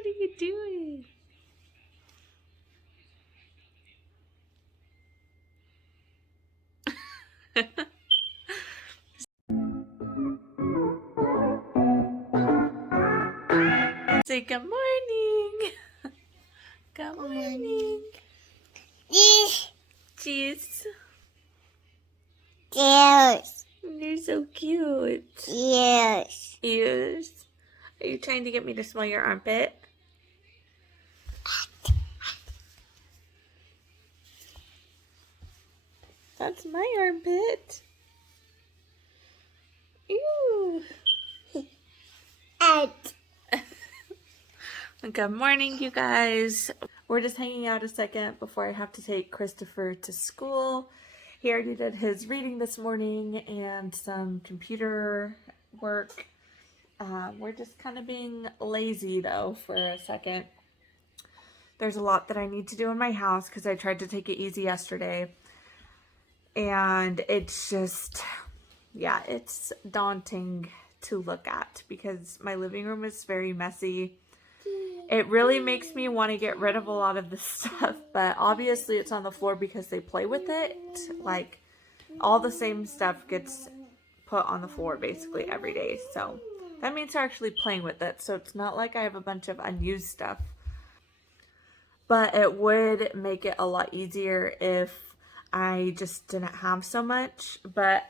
What are you doing? Say good morning. Good morning. Cheese. Yes. You're so cute. Yes. Ears. Are you trying to get me to smell your armpit? That's my armpit. Ew. Good morning, you guys. We're just hanging out a second before I have to take Christopher to school. He already did his reading this morning and some computer work. We're just kind of being lazy though for a second. There's a lot that I need to do in my house because I tried to take it easy yesterday. And it's just, yeah, it's daunting to look at because my living room is very messy. It really makes me want to get rid of a lot of the stuff, but obviously it's on the floor because they play with it. Like, all the same stuff gets put on the floor basically every day. So that means they're actually playing with it. So it's not like I have a bunch of unused stuff. But it would make it a lot easier if I just didn't have so much. But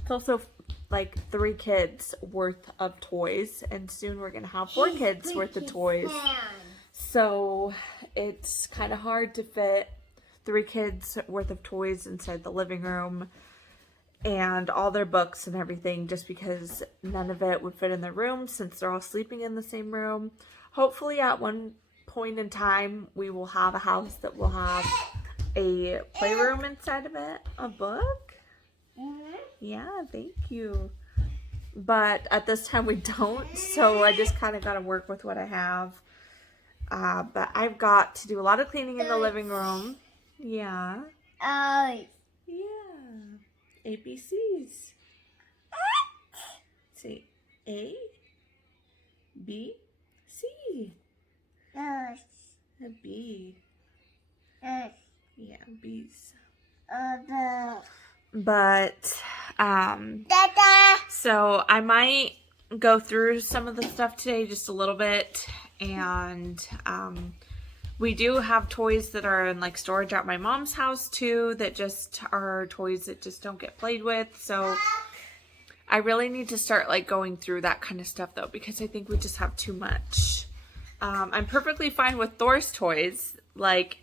it's also like 3 kids worth of toys, and soon we're gonna have 4 kids worth of toys. So it's kind of hard to fit 3 kids worth of toys inside the living room and all their books and everything, just because none of it would fit in the room since they're all sleeping in the same room. Hopefully at one point in time we will have a house that will have a playroom inside of it, a book. Yeah, thank you. But at this time we don't, so I just kind of got to work with what I have. But I've got to do a lot of cleaning in the living room. Yeah. Yeah. ABCs. Say A, B, C. A B. Yeah, B's. But, so I might go through some of the stuff today just a little bit, and, we do have toys that are in like storage at my mom's house too, that just are toys that just don't get played with, so I really need to start like going through that kind of stuff though, because I think we just have too much. I'm perfectly fine with Thor's toys, like,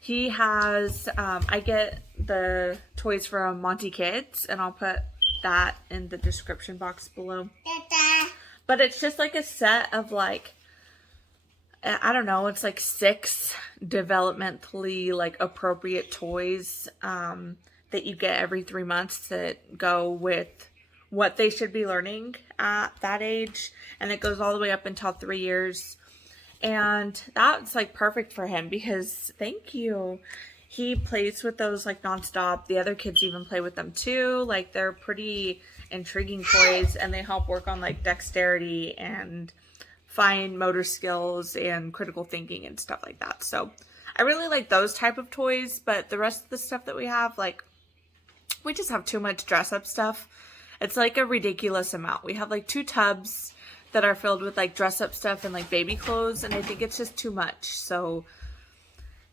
he has, I get the toys from Monty Kids, and I'll put that in the description box below. But it's just like a set of like, I don't know, it's like 6 developmentally like appropriate toys that you get every 3 months that go with what they should be learning at that age. And it goes all the way up until 3 years. And that's like perfect for him because, thank you, he plays with those like nonstop. The other kids even play with them too. Like, they're pretty intriguing toys, and they help work on like dexterity and fine motor skills and critical thinking and stuff like that. So I really like those type of toys, but the rest of the stuff that we have, like, we just have too much dress up stuff. It's like a ridiculous amount. We have like 2 tubs that are filled with like dress up stuff and like baby clothes, and I think it's just too much. So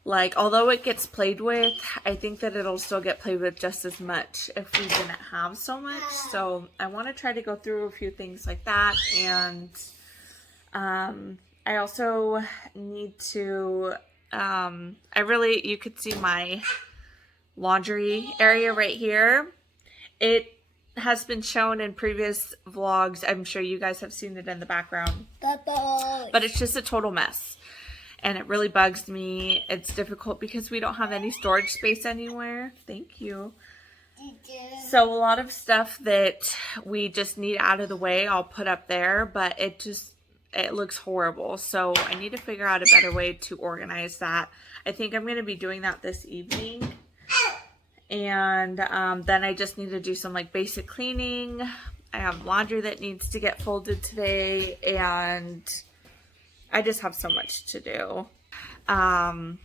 like, although it gets played with, I think that it'll still get played with just as much if we didn't have so much. So I want to try to go through a few things like that. And I also need to, you could see my laundry area right here. It has been shown in previous vlogs. I'm sure you guys have seen it in the background. But it's just a total mess. And it really bugs me. It's difficult because we don't have any storage space anywhere. Thank you. So a lot of stuff that we just need out of the way, I'll put up there. But it looks horrible. So I need to figure out a better way to organize that. I think I'm going to be doing that this evening. And then I just need to do some like basic cleaning. I have laundry that needs to get folded today, and I just have so much to do. And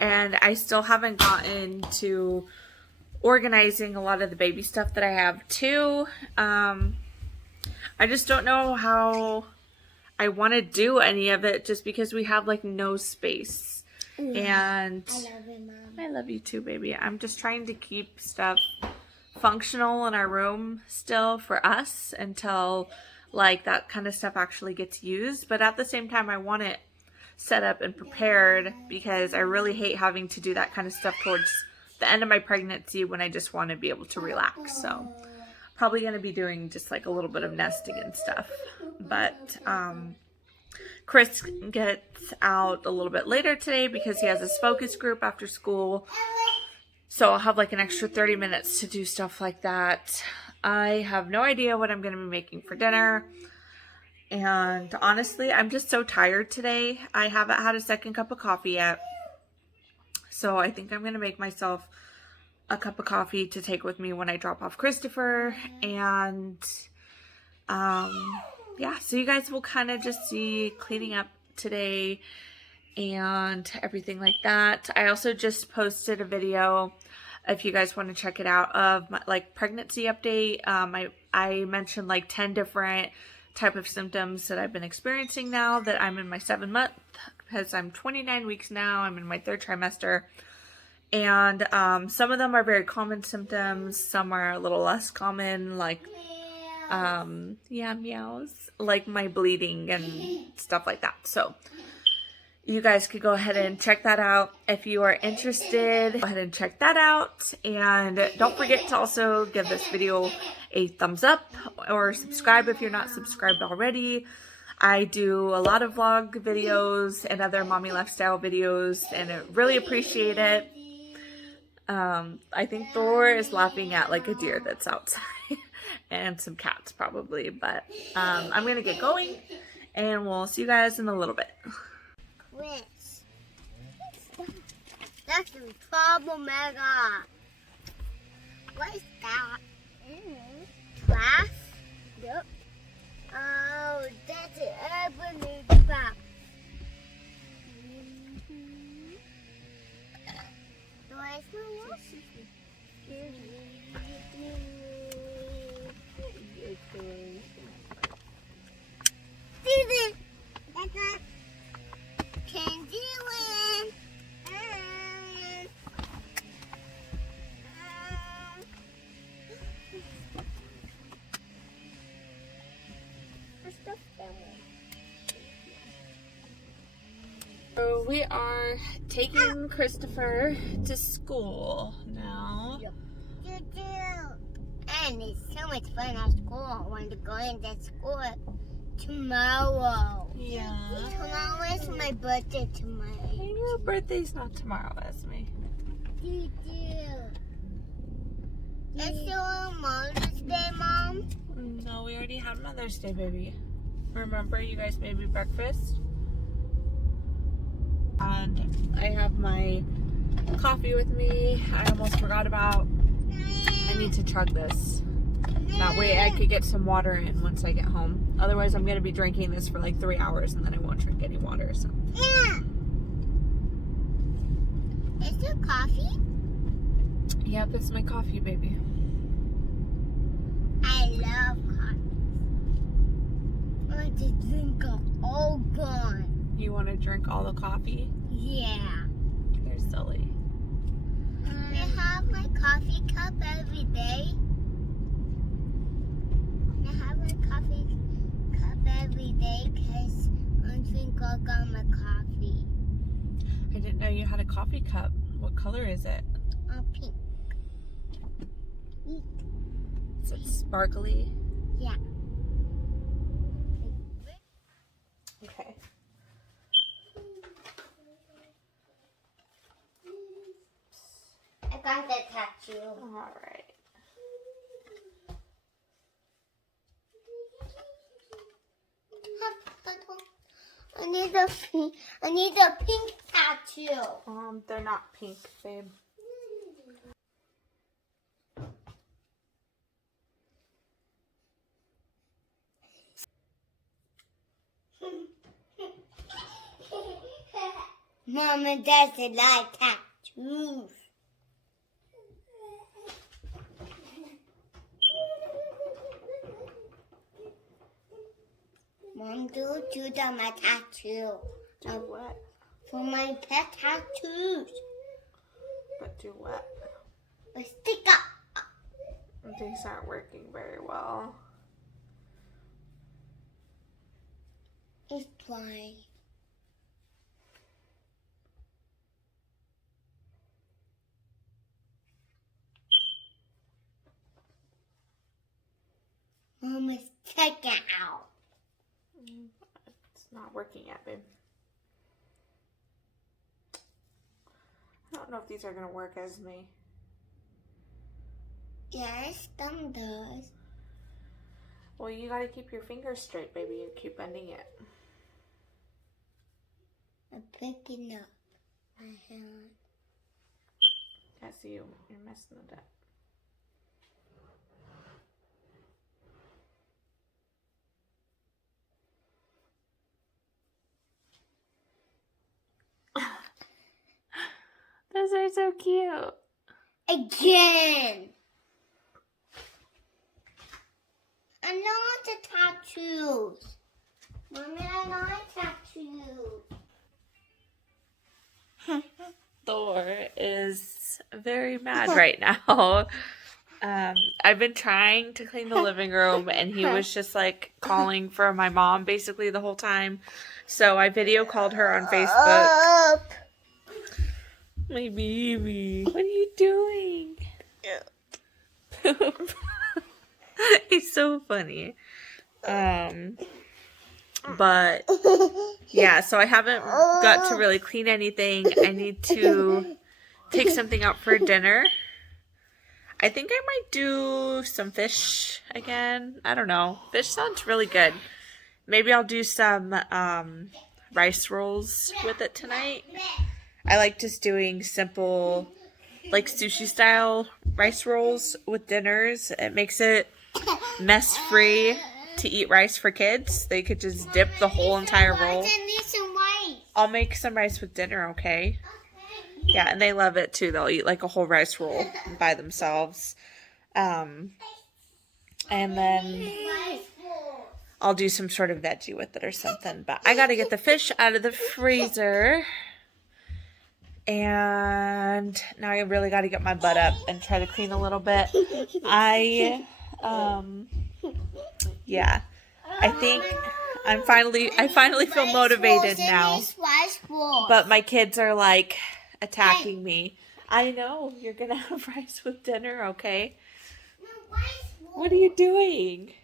I still haven't gotten to organizing a lot of the baby stuff that I have too. I just don't know how I want to do any of it just because we have like no space. And I love you, Mom. I love you too, baby. I'm just trying to keep stuff functional in our room still for us until like that kind of stuff actually gets used. But at the same time, I want it set up and prepared because I really hate having to do that kind of stuff towards the end of my pregnancy when I just want to be able to relax. So probably going to be doing just like a little bit of nesting and stuff. But Chris gets out a little bit later today because he has his focus group after school. So I'll have like an extra 30 minutes to do stuff like that. I have no idea what I'm going to be making for dinner. And honestly, I'm just so tired today. I haven't had a second cup of coffee yet. So I think I'm going to make myself a cup of coffee to take with me when I drop off Christopher. And yeah, so you guys will kind of just see cleaning up today and everything like that. I also just posted a video, if you guys want to check it out, of my like pregnancy update. I mentioned like 10 different type of symptoms that I've been experiencing now that I'm in my 7th month, because I'm 29 weeks now. I'm in my 3rd trimester. And some of them are very common symptoms. Some are a little less common, like yeah, meows, like my bleeding and stuff like that. So you guys could go ahead and check that out if you are interested. Go ahead and check that out. And don't forget to also give this video a thumbs up or subscribe if you're not subscribed already. I do a lot of vlog videos and other mommy lifestyle videos, and I really appreciate it. I think Thor is laughing at like a deer that's outside and some cats probably, but I'm gonna get going and we'll see you guys in a little bit. Chris. That's the problem, Mega. What is that? Class? Yep. Oh, that's an urban class. Where's my watch? That's not. Can do it. So we are taking Christopher to school now. Yep. And it's so much fun at school. I want to go into school tomorrow. Yeah. Tomorrow is my birthday tomorrow. Your birthday's not tomorrow, Esme. It's still Mother's Day, Mom. No, we already had Mother's Day, baby. Remember, you guys made me breakfast? And I have my coffee with me. I almost forgot about. I need to chug this. That way I could get some water in once I get home. Otherwise, I'm going to be drinking this for like 3 hours and then I won't drink any water. So. Yeah. Is there coffee? Yep, it's my coffee, baby. I love coffee. I want to drink it all gone. You want to drink all the coffee? Yeah. You're silly. I have my coffee cup every day. I have my coffee cup every day because I drink all gone my coffee. I didn't know you had a coffee cup. What color is it? Pink. Is it sparkly? Yeah. Okay. I got the tattoo. All right. I need a pink tattoo. They're not pink, babe. Mama doesn't like tattoos. Mom, do my tattoo. Do what? For my pet tattoos. But do what? A sticker. These aren't working very well. It's fine. Mama, check it out. It's not working yet, babe. I don't know if these are going to work as me. Yes, some does. Well, you got to keep your fingers straight, baby. You keep bending it. I'm picking up my hand. I see you. You're messing it up. Those are so cute. Again. I know the tattoos. Mommy, I like tattoos. Thor is very mad right now. I've been trying to clean the living room and he was just like calling for my mom basically the whole time. So I video called her on Facebook. My baby, what are you doing? Poop. He's so funny. But yeah, so I haven't got to really clean anything. I need to take something out for dinner. I think I might do some fish again. I don't know. Fish sounds really good. Maybe I'll do some rice rolls with it tonight. I like just doing simple, like sushi style rice rolls with dinners. It makes it mess free to eat rice for kids. They could just dip the whole entire roll. I'll make some rice with dinner, okay? Yeah, and they love it too. They'll eat like a whole rice roll by themselves. And then I'll do some sort of veggie with it or something. But I gotta get the fish out of the freezer. And now I really got to get my butt up and try to clean a little bit. Yeah, I think I finally feel motivated now. But my kids are like attacking me. I know, you're going to have rice with dinner, okay? What are you doing?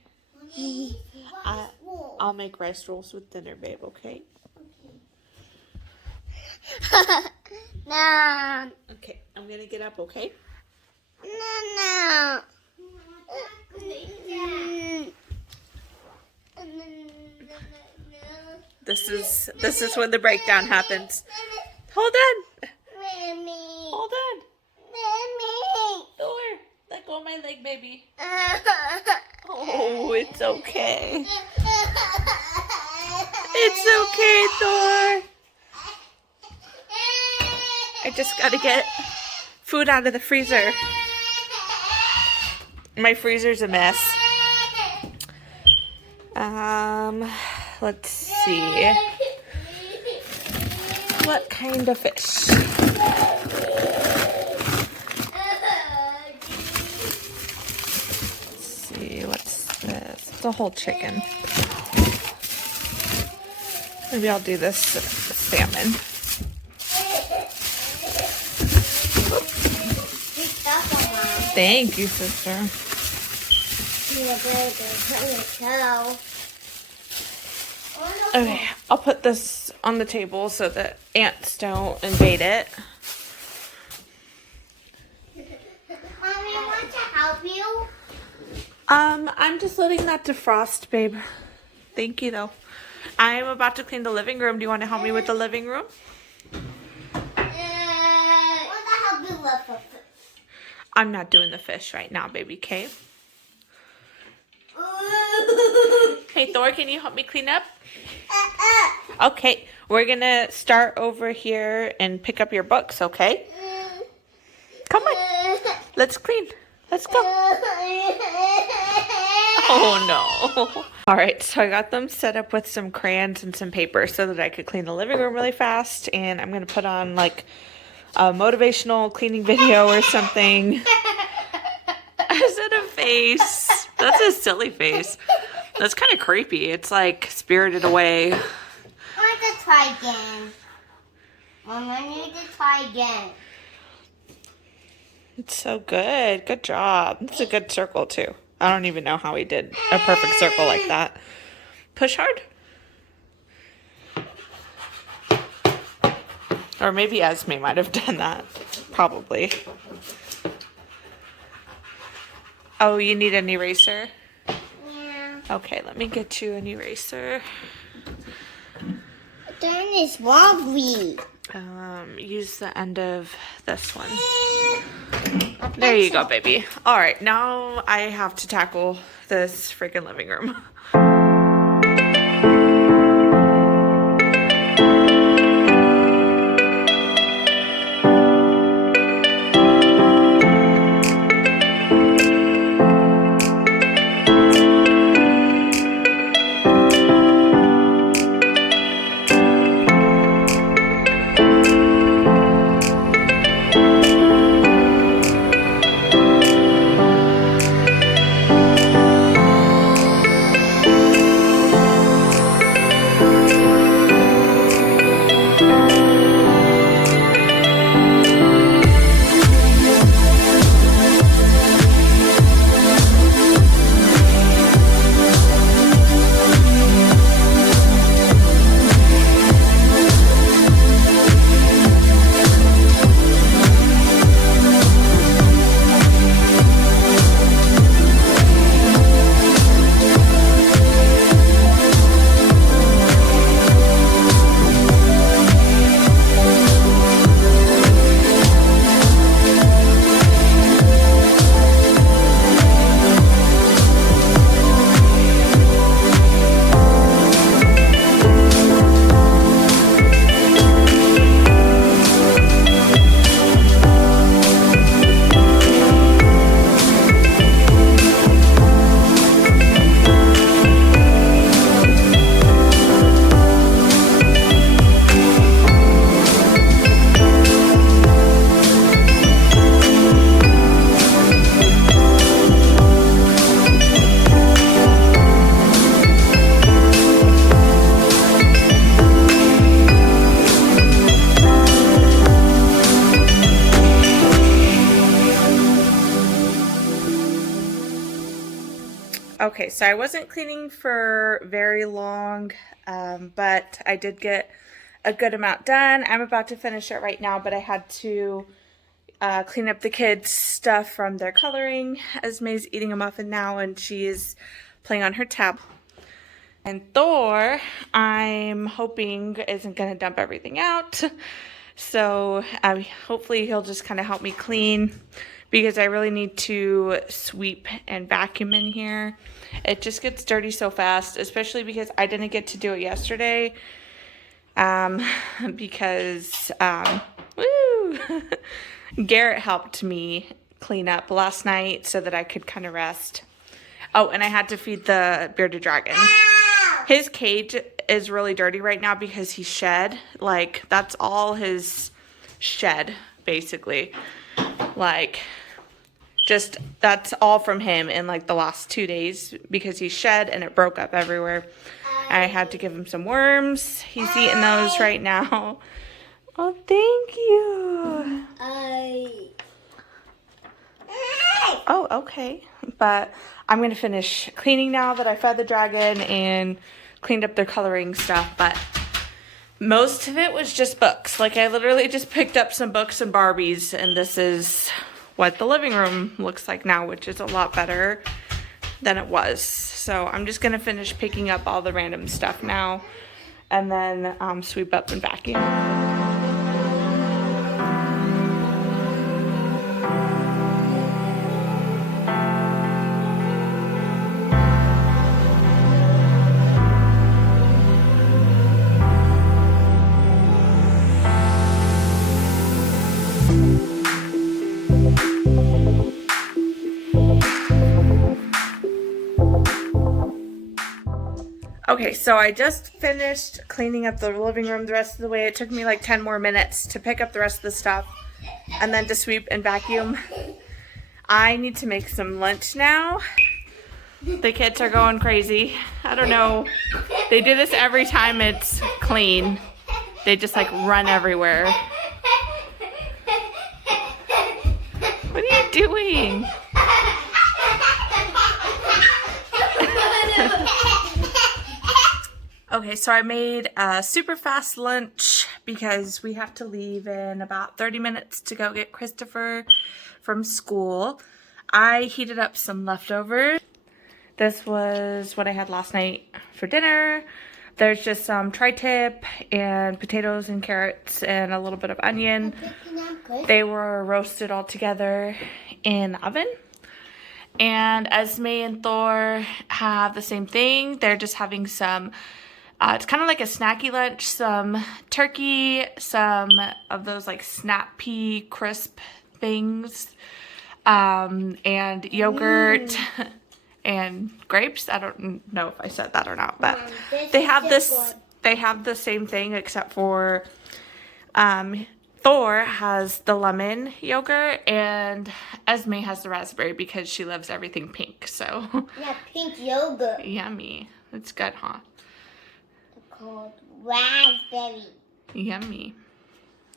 I'll make rice rolls with dinner, babe, okay? No. Okay, I'm gonna get up, okay? No. This is when the breakdown happens. Hold on. Mommy. Hold on. Mommy. Thor, let go of my leg, baby. Oh, it's okay. It's okay, Thor. I just gotta get food out of the freezer. My freezer's a mess. Let's see. What kind of fish? Let's see, what's this? It's a whole chicken. Maybe I'll do this salmon. Thank you, sister. Okay, I'll put this on the table so that ants don't invade it. Mommy, I want to help you. I'm just letting that defrost, babe. Thank you, though. I am about to clean the living room. Do you want to help me with the living room? I want to help you with the fish. I'm not doing the fish right now, baby, okay? Hey, Thor, can you help me clean up? Okay, We're gonna start over here and pick up your books, okay? Come on. Let's clean. Let's go. Oh no. All right, so I got them set up with some crayons and some paper so that I could clean the living room really fast. And I'm gonna put on like a motivational cleaning video or something. Is it a face? That's a silly face. That's kind of creepy. It's like Spirited Away. I want to try again. Mom, I need to try again. It's so good. Good job. It's a good circle too. I don't even know how he did a perfect circle like that. Push hard. Or maybe Esme might have done that. Probably. Oh, you need an eraser? Yeah. Okay, let me get you an eraser. Turn is wobbly. Use the end of this one. There you go, baby. All right, now I have to tackle this freaking living room. Okay, so I wasn't cleaning for very long, but I did get a good amount done. I'm about to finish it right now, but I had to clean up the kids' stuff from their coloring. Esme's eating a muffin now, and she's playing on her tab. And Thor, I'm hoping, isn't going to dump everything out. So hopefully he'll just kind of help me clean, because I really need to sweep and vacuum in here. It just gets dirty so fast, especially because I didn't get to do it yesterday. Because Garrett helped me clean up last night so that I could kind of rest. Oh, and I had to feed the bearded dragon. His cage is really dirty right now because he shed. Like, that's all his shed, basically. Like, just, that's all from him in, like, the last 2 days because he shed and it broke up everywhere. I had to give him some worms. He's eating those right now. Oh, thank you. Oh, okay. But I'm going to finish cleaning now that I fed the dragon and cleaned up their coloring stuff. But most of it was just books. Like, I literally just picked up some books and Barbies, and this is what the living room looks like now, which is a lot better than it was. So I'm just going to finish picking up all the random stuff now and then sweep up and vacuum. Okay, so I just finished cleaning up the living room the rest of the way. It took me like 10 more minutes to pick up the rest of the stuff and then to sweep and vacuum. I need to make some lunch now. The kids are going crazy. I don't know. They do this every time it's clean. They just like run everywhere. What are you doing? Okay, so I made a super fast lunch because we have to leave in about 30 minutes to go get Christopher from school. I heated up some leftovers. This was what I had last night for dinner. There's just some tri-tip and potatoes and carrots and a little bit of onion. They were roasted all together in the oven. And Esme and Thor have the same thing. They're just having some, it's kind of like a snacky lunch, some turkey, some of those like snap pea crisp things, and yogurt and grapes. I don't know if I said that or not, but they have the same thing except for Thor has the lemon yogurt and Esme has the raspberry because she loves everything pink. So Yeah, pink yogurt. Yummy. It's good, huh? It's called raspberry. Yummy.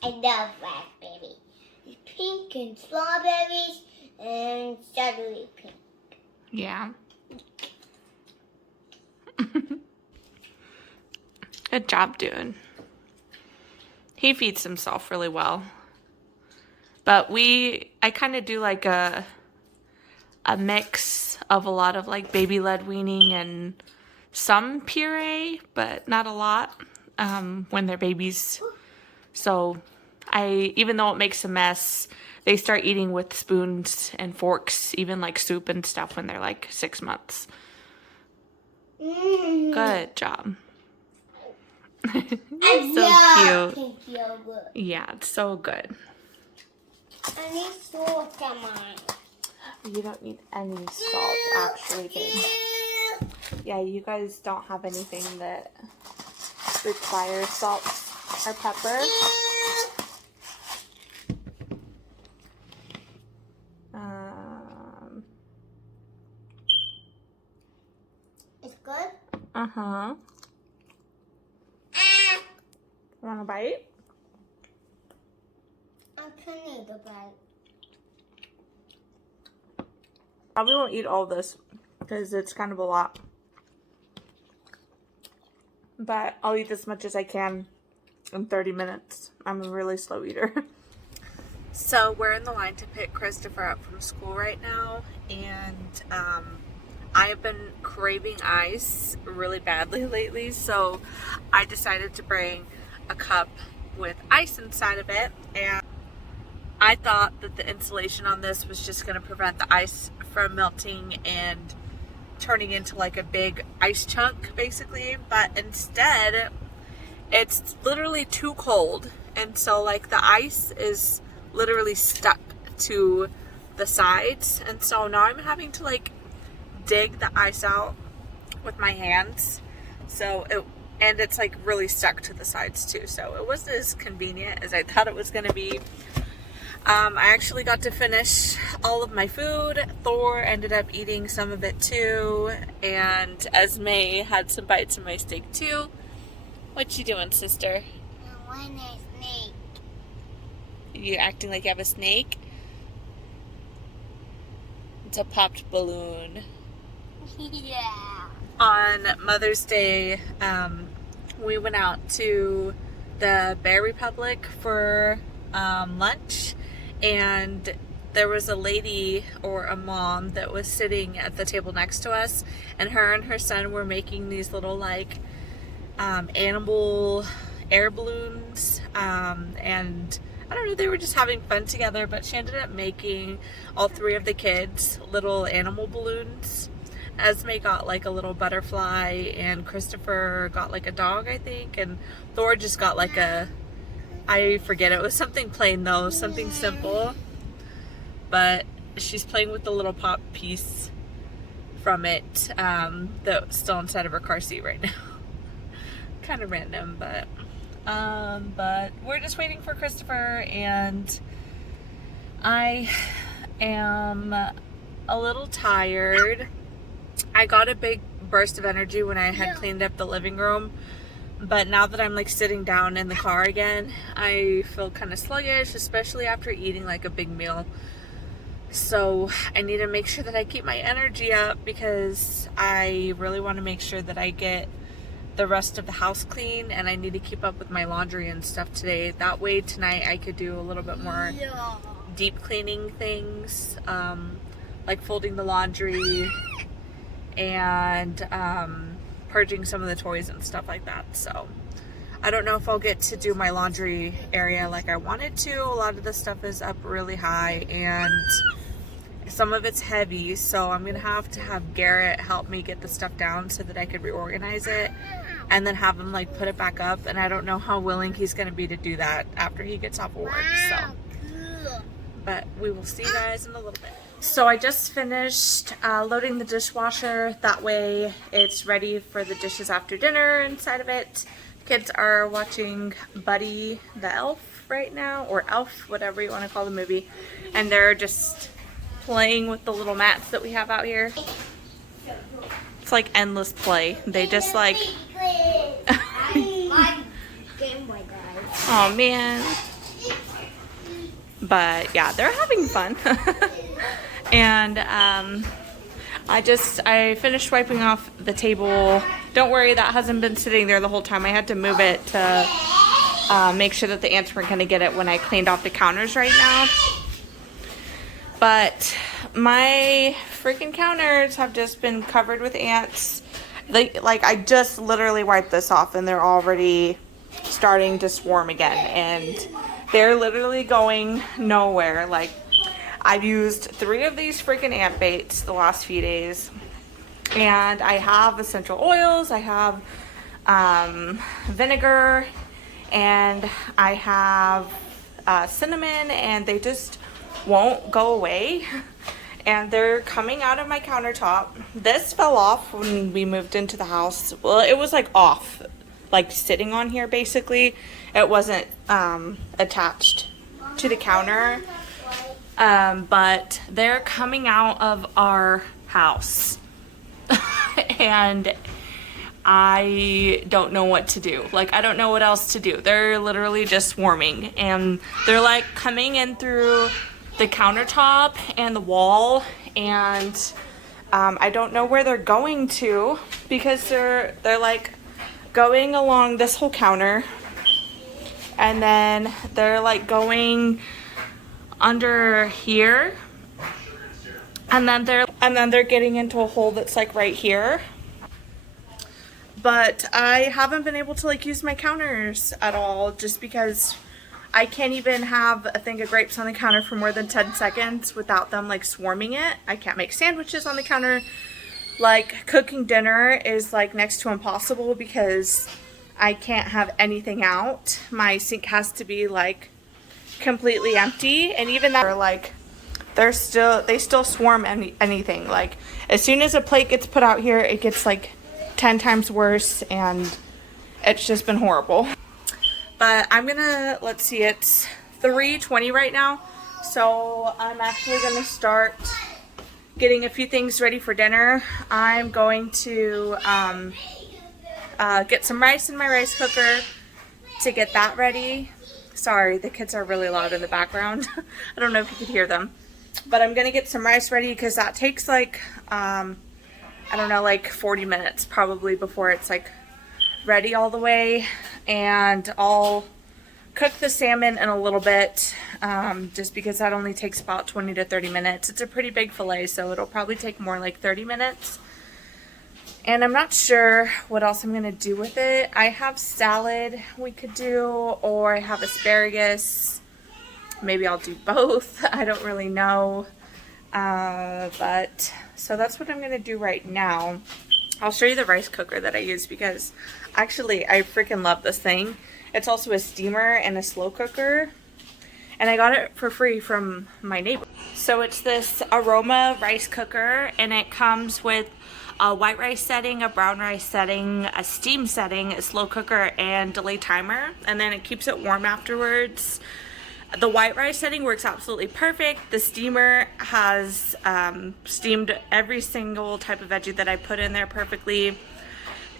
I love raspberry. It's pink and strawberries and strawberry pink. Yeah. Good job, dude. He feeds himself really well. But I kind of do like a mix of a lot of like baby-led weaning and some puree, but not a lot when they're babies. So even though it makes a mess, they start eating with spoons and forks, even like soup and stuff when they're like 6 months. Good job. I so cute. Pink yogurt. Yeah, it's so good. I need salt on mine. You don't need any salt, actually, babe. Yeah, you guys don't have anything that requires salt or pepper. It's good? Uh-huh. Want a bite? I can eat a bite. Probably won't eat all this because it's kind of a lot. But I'll eat as much as I can in 30 minutes. I'm a really slow eater. So we're in the line to pick Christopher up from school right now. And I have been craving ice really badly lately. So I decided to bring a cup with ice inside of it. And I thought that the insulation on this was just going to prevent the ice from melting and turning into like a big ice chunk basically, but instead it's literally too cold, and so like the ice is literally stuck to the sides, and so now I'm having to like dig the ice out with my hands. And it's like really stuck to the sides too, so it wasn't as convenient as I thought it was going to be. I actually got to finish all of my food. Thor ended up eating some of it too, and Esme had some bites of my steak too. What you doing, sister? I want a snake. You acting like you have a snake? It's a popped balloon. Yeah. On Mother's Day, we went out to the Bear Republic for lunch, and there was a lady or a mom that was sitting at the table next to us, and her son were making these little like animal air balloons, and I don't know, they were just having fun together, but she ended up making all three of the kids little animal balloons. Esme got like a little butterfly, and Christopher got like a dog, I think, and Thor just got like I forget, it was something plain though, something simple, but she's playing with the little pop piece from it that's still inside of her car seat right now. Kind of random, but we're just waiting for Christopher, and I am a little tired. I got a big burst of energy when I had cleaned up the living room, but now that I'm like sitting down in the car again, I feel kind of sluggish, especially after eating like a big meal. So I need to make sure that I keep my energy up, because I really want to make sure that I get the rest of the house clean, and I need to keep up with my laundry and stuff today. That way tonight I could do a little bit more deep cleaning things, like folding the laundry and purging some of the toys and stuff like that. So I don't know if I'll get to do my laundry area like I wanted to. A lot of the stuff is up really high and some of it's heavy, so I'm gonna have to have Garrett help me get the stuff down so that I could reorganize it and then have him like put it back up. And I don't know how willing he's gonna be to do that after he gets off of work. So, but we will see you guys in a little bit. So I just finished loading the dishwasher. That way it's ready for the dishes after dinner inside of it. Kids are watching Buddy the Elf right now, or Elf, whatever you want to call the movie, and they're just playing with the little mats that we have out here. It's like endless play. They just like oh man. But yeah, they're having fun. And I finished wiping off the table. Don't worry, that hasn't been sitting there the whole time. I had to move it to make sure that the ants weren't going to get it when I cleaned off the counters right now. But my freaking counters have just been covered with ants. Like I just literally wiped this off and they're already starting to swarm again, and they're literally going nowhere. Like, I've used 3 of these freaking ant baits the last few days, and I have essential oils, I have vinegar, and I have cinnamon, and they just won't go away. And they're coming out of my countertop. This fell off when we moved into the house. Well, it was like off, like sitting on here basically. It wasn't attached to the counter. But they're coming out of our house. And I don't know what to do. Like, I don't know what else to do. They're literally just swarming, and they're like coming in through the countertop and the wall, and I don't know where they're going to, because they're like going along this whole counter, and then they're like going under here, and then they're getting into a hole that's like right here. But I haven't been able to like use my counters at all, just because I can't even have a thing of grapes on the counter for more than 10 seconds without them like swarming it. I can't make sandwiches on the counter. Like, cooking dinner is like next to impossible because I can't have anything out. My sink has to be like completely empty, and even that, like, they still swarm anything. Like, as soon as a plate gets put out here, it gets like 10 times worse, and it's just been horrible. But I'm gonna, let's see, it's 3:20 right now, so I'm actually gonna start getting a few things ready for dinner. I'm going to get some rice in my rice cooker to get that ready. Sorry, the kids are really loud in the background. I don't know if you could hear them. But I'm gonna get some rice ready because that takes like, I don't know, like 40 minutes probably before it's like ready all the way. And I'll cook the salmon in a little bit, just because that only takes about 20 to 30 minutes. It's a pretty big fillet, so it'll probably take more like 30 minutes. And I'm not sure what else I'm gonna do with it. I have salad we could do, or I have asparagus. Maybe I'll do both. I don't really know. But so that's what I'm gonna do right now. I'll show you the rice cooker that I use, because actually I freaking love this thing. It's also a steamer and a slow cooker. and I got it for free from my neighbor. So it's this aroma rice cooker, and it comes with a white rice setting, a brown rice setting, a steam setting, a slow cooker, and delay timer, and then it keeps it warm afterwards. The white rice setting works absolutely perfect. The steamer has steamed every single type of veggie that I put in there perfectly.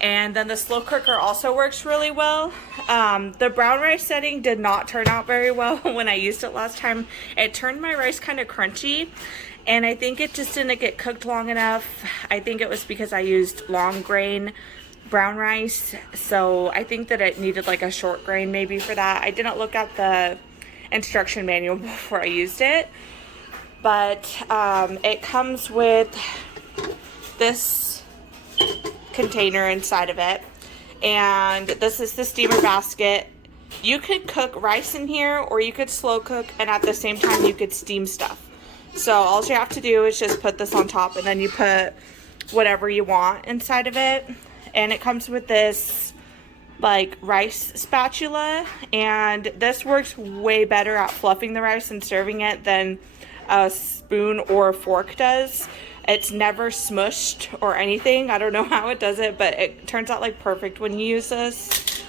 And then the slow cooker also works really well. The brown rice setting did not turn out very well when I used it last time. It turned my rice kind of crunchy, and I think it just didn't get cooked long enough. I think it was because I used long grain brown rice, so I think that it needed like a short grain maybe for that. I didn't look at the instruction manual before I used it, but it comes with this container inside of it, and this is the steamer basket. You could cook rice in here, or you could slow cook, and at the same time you could steam stuff. So all you have to do is just put this on top, and then you put whatever you want inside of it. And it comes with this like rice spatula, and this works way better at fluffing the rice and serving it than a spoon or a fork does. It's never smushed or anything. I don't know how it does it, but it turns out like perfect when you use this.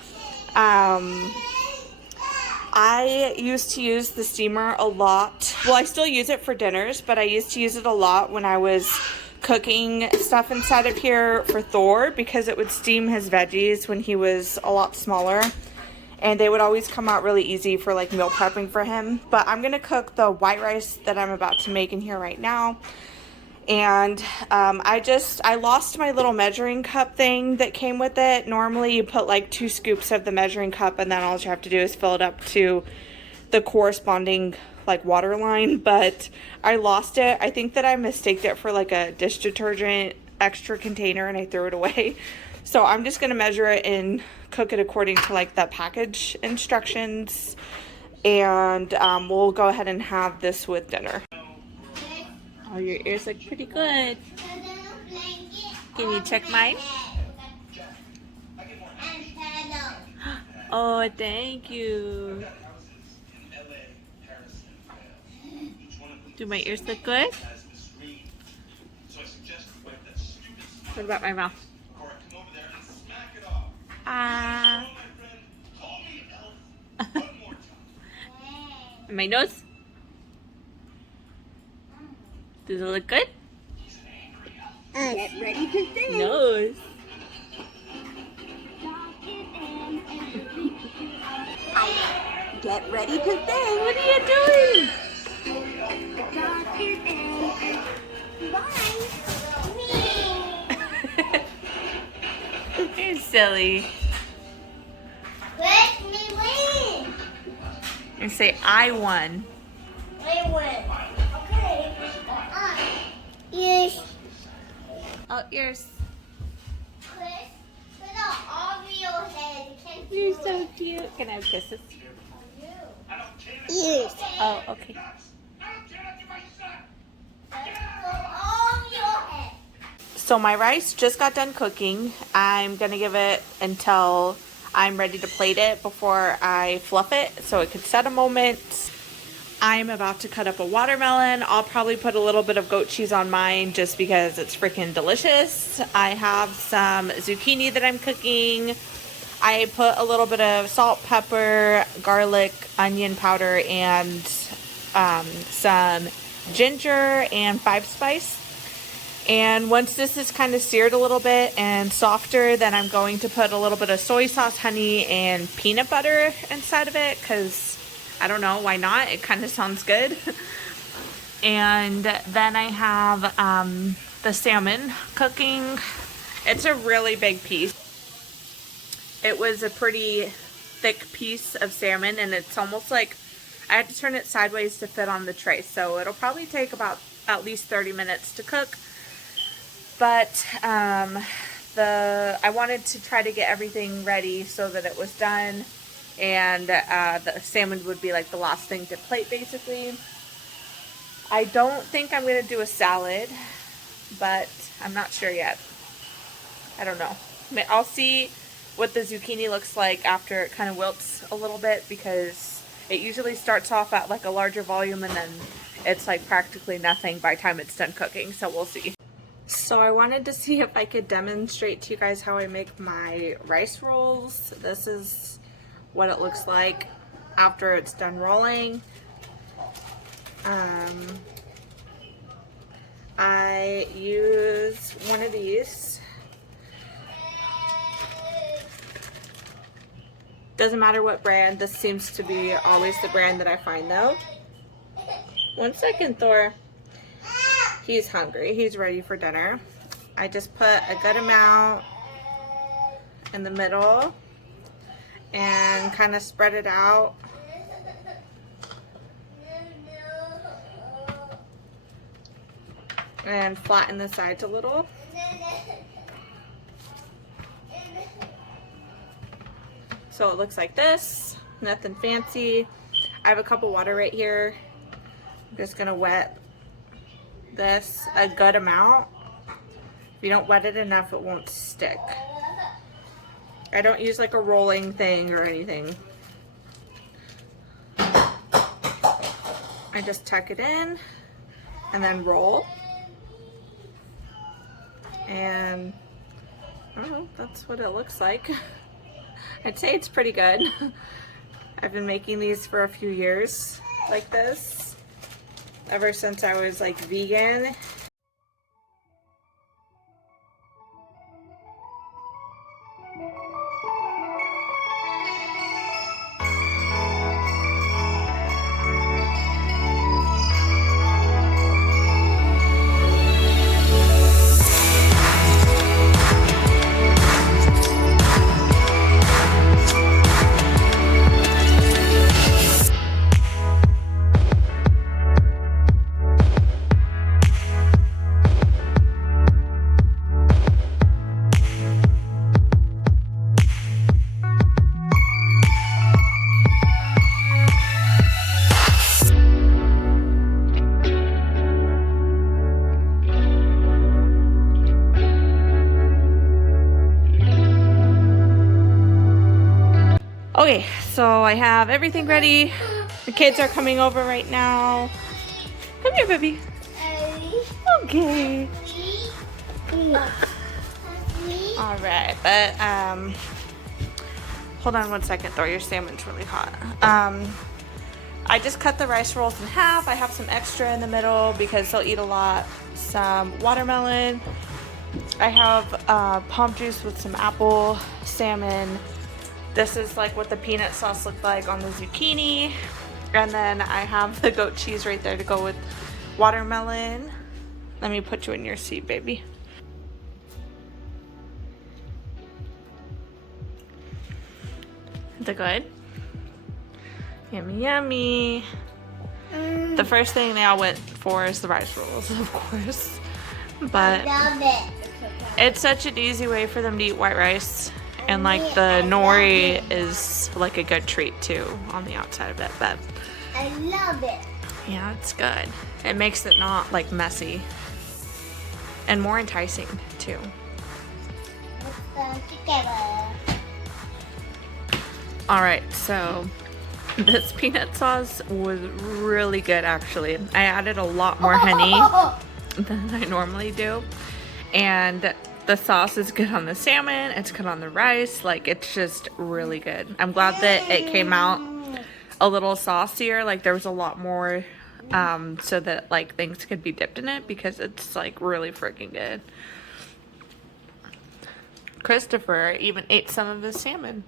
I used to use the steamer a lot. Well, I still use it for dinners, but I used to use it a lot when I was cooking stuff inside of here for Thor, because it would steam his veggies when he was a lot smaller, and they would always come out really easy for like meal prepping for him. But I'm gonna cook the white rice that I'm about to make in here right now. And I lost my little measuring cup thing that came with it. Normally you put like 2 scoops of the measuring cup, and then all you have to do is fill it up to the corresponding like water line, but I lost it. I think that I mistaked it for like a dish detergent extra container, and I threw it away. So I'm just gonna measure it and cook it according to like the package instructions, and we'll go ahead and have this with dinner. Oh, your ears look pretty good. Can you check mine? Oh, thank you. Do my ears look good? What about my mouth? Ah. And my nose? Does it look good? Get ready to sing. Nose. Get ready to sing. What are you doing? You're silly. Let me win. And say, I won. I win. Okay. Yes. Oh, ears. Chris, put an Oreo head. Can't You're do so it. cute. Can I have kisses? Yes. Oh, okay. So my rice just got done cooking. I'm gonna give it until I'm ready to plate it before I fluff it, so it could set a moment. I'm about to cut up a watermelon. I'll probably put a little bit of goat cheese on mine just because it's freaking delicious. I have some zucchini that I'm cooking. I put a little bit of salt, pepper, garlic, onion powder, and some ginger and 5-spice. And once this is kind of seared a little bit and softer, then I'm going to put a little bit of soy sauce, honey, and peanut butter inside of it, because I don't know, why not? It kind of sounds good. And then I have the salmon cooking. It's a really big piece. It was a pretty thick piece of salmon, and it's almost like I had to turn it sideways to fit on the tray. So it'll probably take about at least 30 minutes to cook. But I wanted to try to get everything ready so that it was done, and the salmon would be like the last thing to plate, basically. I don't think I'm going to do a salad, but I'm not sure yet. I don't know. I'll see what the zucchini looks like after it kind of wilts a little bit, because It usually starts off at like a larger volume and then it's like practically nothing by the time it's done cooking, so we'll see. So I wanted to see if I could demonstrate to you guys how I make my rice rolls. This is what it looks like after it's done rolling. I use one of these. Doesn't matter what brand. This seems to be always the brand that I find though. 1 second, Thor. He's hungry. He's ready for dinner. I just put a good amount in the middle and kind of spread it out. And flatten the sides a little. So it looks like this. Nothing fancy. I have a cup of water right here. I'm just gonna wet this a good amount. If you don't wet it enough, it won't stick. I don't use like a rolling thing or anything. I just tuck it in and then roll. And I don't know, that's what it looks like. I'd say it's pretty good. I've been making these for a few years like this, ever since I was like vegan. Okay, so I have everything ready. The kids are coming over right now. Come here, baby. Okay. All right, but hold on 1 second, Thor. Your salmon's really hot. I just cut the rice rolls in half. I have some extra in the middle because they'll eat a lot. Some watermelon. I have palm juice with some apple, salmon. This is like what the peanut sauce looked like on the zucchini. And then I have the goat cheese right there to go with watermelon. Let me put you in your seat, baby. Is it good? Yummy, yummy. The first thing they all went for is the rice rolls, of course. But I love it. it's such an easy way for them to eat white rice. And like the nori is like a good treat too on the outside of it, but I love it. yeah, it's good. It makes it not like messy and more enticing too. Let's go together. All right, so this peanut sauce was really good actually. I added a lot more honey than I normally do, and the sauce is good on the salmon, it's good on the rice, like it's just really good. I'm glad that it came out a little saucier, like there was a lot more so that like things could be dipped in it because it's like really freaking good. Christopher even ate some of his salmon.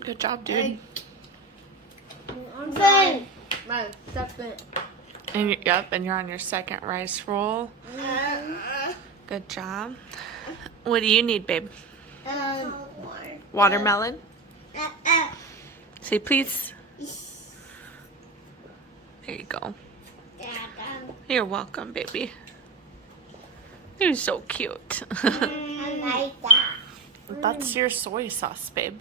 Good job, dude. And yep, and you're on your second rice roll. Good job. What do you need, babe? Watermelon? Say please. There you go. You're welcome, baby. You're so cute. I like that. That's your soy sauce, babe.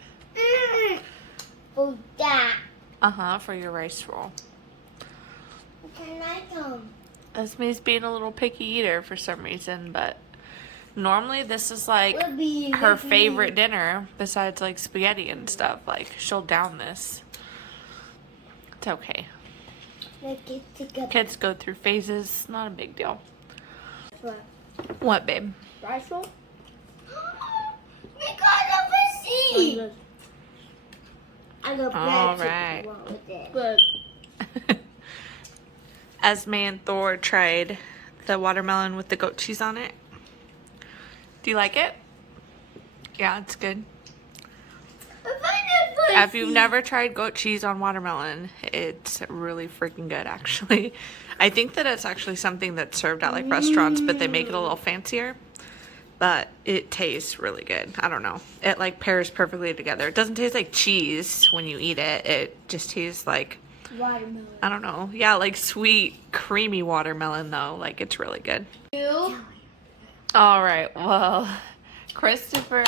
For that. Uh-huh, for your rice roll. Can I come? Esme's being a little picky eater for some reason, but normally this is like her favorite dinner besides like spaghetti and stuff. Like she'll down this. It's okay. Together. Kids go through phases. Not a big deal. What? What, babe? Rice roll? We got a receipt! All right. But Esme and Thor tried the watermelon with the goat cheese on it. Do you like it? Yeah, it's good. If you've never tried goat cheese on watermelon, it's really freaking good, actually. I think that it's actually something that's served at like restaurants, but they make it a little fancier. But it tastes really good. I don't know. It like pairs perfectly together. It doesn't taste like cheese when you eat it. It just tastes like, watermelon. I don't know. Yeah, like sweet, creamy watermelon though. Like it's really good. All right, well, Christopher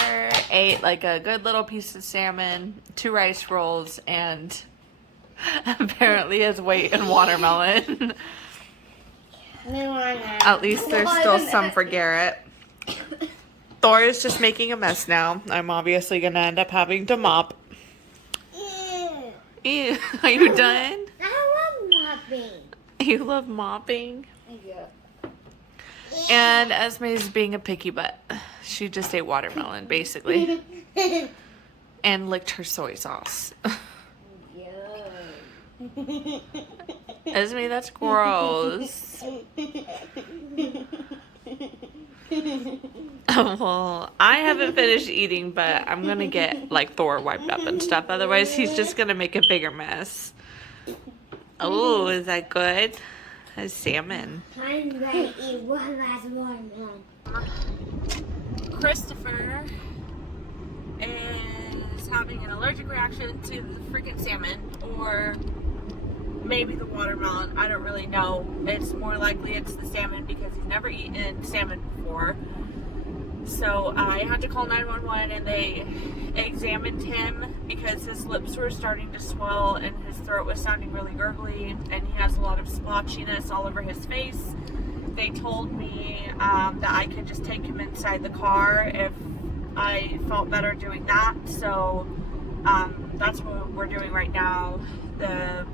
ate like a good little piece of salmon, 2 rice rolls, and apparently his weight in watermelon. At least there's still some for Garrett. Thor is just making a mess now. I'm obviously gonna end up having to mop. Ew. Are you done? I love mopping. You love mopping? Yeah. And Esme's being a picky butt. She just ate watermelon, basically. And licked her soy sauce. Esme, that's gross. Well, I haven't finished eating, but I'm gonna get like Thor wiped up and stuff. Otherwise, he's just gonna make a bigger mess. Oh, is that good? That's salmon. I'm gonna eat one last watermelon. Christopher is having an allergic reaction to the freaking salmon, or maybe the watermelon. I don't really know. It's more likely it's the salmon because he's never eaten salmon before. So I had to call 911 and they examined him because his lips were starting to swell and his throat was sounding really gurgly and he has a lot of splotchiness all over his face. They told me that I could just take him inside the car if I felt better doing that. So that's what we're doing right now. The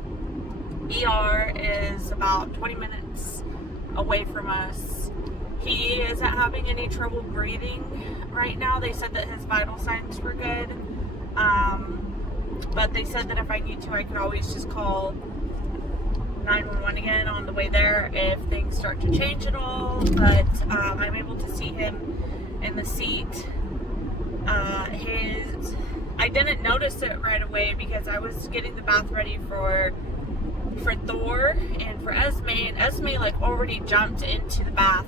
ER is about 20 minutes away from us. He isn't having any trouble breathing right now. They said that his vital signs were good. But they said that if I need to, I could always just call 911 again on the way there if things start to change at all. But I'm able to see him in the seat. I didn't notice it right away because I was getting the bath ready for Thor and for Esme, and Esme like already jumped into the bath,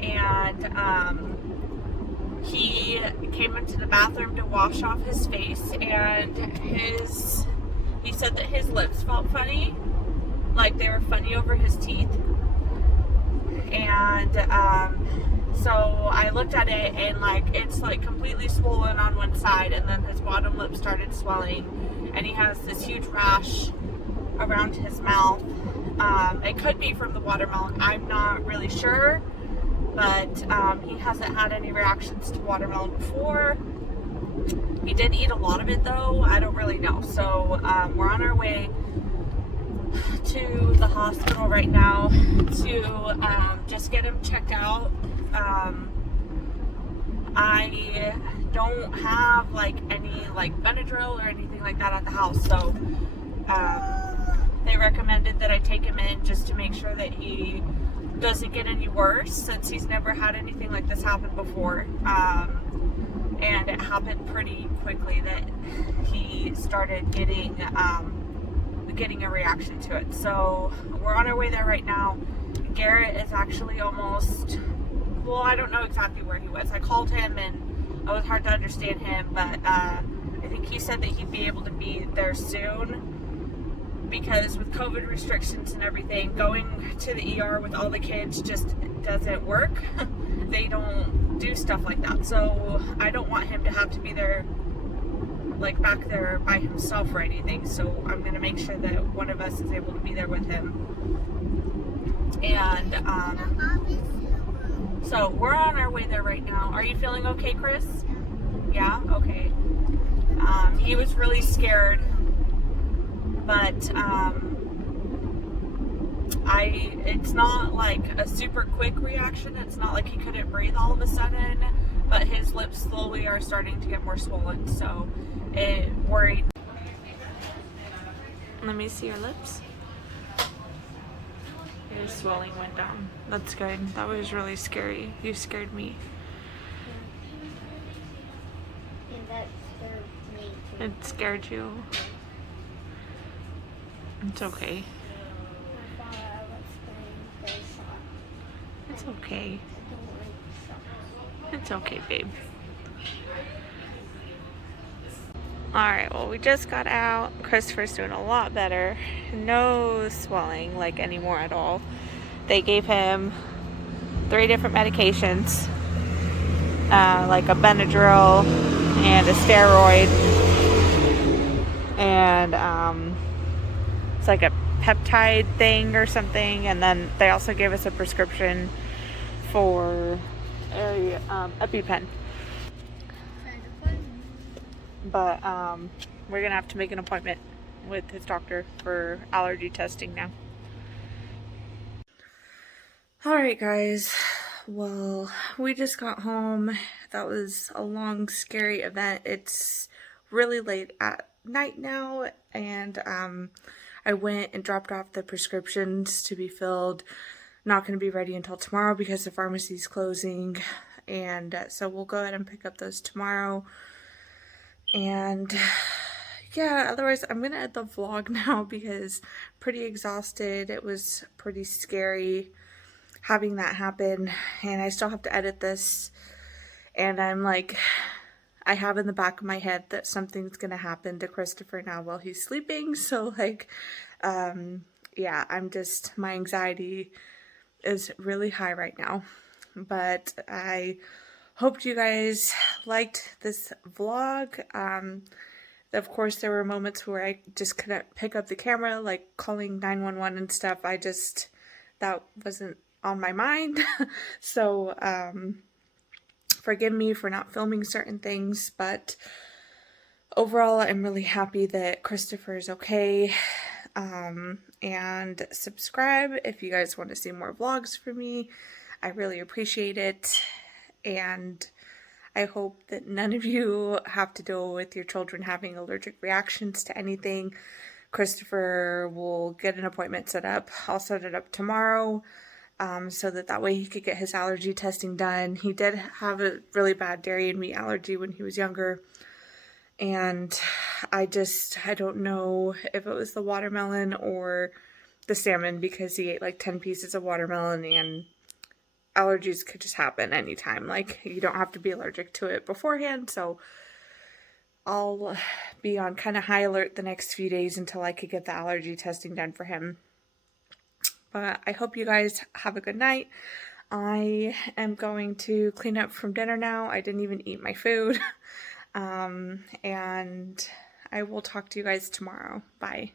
and he came into the bathroom to wash off his face, and he said that his lips felt funny, like they were funny over his teeth, and so I looked at it and like it's like completely swollen on one side, and then his bottom lip started swelling, and he has this huge rash around his mouth. It could be from the watermelon. I'm not really sure, but he hasn't had any reactions to watermelon before. He did eat a lot of it though. I don't really know. So we're on our way to the hospital right now to just get him checked out. I don't have like any like Benadryl or anything like that at the house, so they recommended that I take him in just to make sure that he doesn't get any worse, since he's never had anything like this happen before. And it happened pretty quickly that he started getting a reaction to it. So we're on our way there right now. Garrett is actually almost, well, I don't know exactly where he was. I called him and it was hard to understand him, but I think he said that he'd be able to be there soon, because with COVID restrictions and everything, going to the ER with all the kids just doesn't work. They don't do stuff like that. So I don't want him to have to be there, like back there by himself or anything. So I'm going to make sure that one of us is able to be there with him. And so we're on our way there right now. Are you feeling okay, Chris? Yeah? Okay. He was really scared but it's not like a super quick reaction. It's not like he couldn't breathe all of a sudden, but his lips slowly are starting to get more swollen, so it worried. Let me see your lips. Your swelling went down. That's good. That was really scary. You scared me. And that scared me too. It scared you. It's okay. I thought I was going to get shot. It's okay. I don't like shots. It's okay, babe. Alright, well, we just got out. Christopher's doing a lot better. No swelling, like, anymore at all. They gave him 3 different medications, like a Benadryl and a steroid, and it's like a peptide thing or something, and then they also gave us a prescription for a EpiPen. But we're gonna have to make an appointment with his doctor for allergy testing now. Alright guys, well, we just got home. That was a long, scary event. It's really late at night now, and I went and dropped off the prescriptions to be filled. Not going to be ready until tomorrow because the pharmacy's closing, and so we'll go ahead and pick up those tomorrow. And yeah, otherwise I'm gonna end the vlog now because I'm pretty exhausted. It was pretty scary having that happen, and I still have to edit this, and I'm like, I have in the back of my head that something's gonna happen to Christopher now while he's sleeping. So like, yeah, my anxiety is really high right now. But I hoped you guys liked this vlog. Of course, there were moments where I just couldn't pick up the camera, like calling 911 and stuff. That wasn't on my mind. So, forgive me for not filming certain things, but overall, I'm really happy that Christopher is okay. And subscribe if you guys want to see more vlogs from me. I really appreciate it. And I hope that none of you have to deal with your children having allergic reactions to anything. Christopher will get an appointment set up. I'll set it up tomorrow, so that way he could get his allergy testing done. He did have a really bad dairy and meat allergy when he was younger, and I don't know if it was the watermelon or the salmon, because he ate like 10 pieces of watermelon, and allergies could just happen anytime. Like, you don't have to be allergic to it beforehand, so I'll be on kind of high alert the next few days until I could get the allergy testing done for him. But I hope you guys have a good night. I am going to clean up from dinner now. I didn't even eat my food. And I will talk to you guys tomorrow. Bye.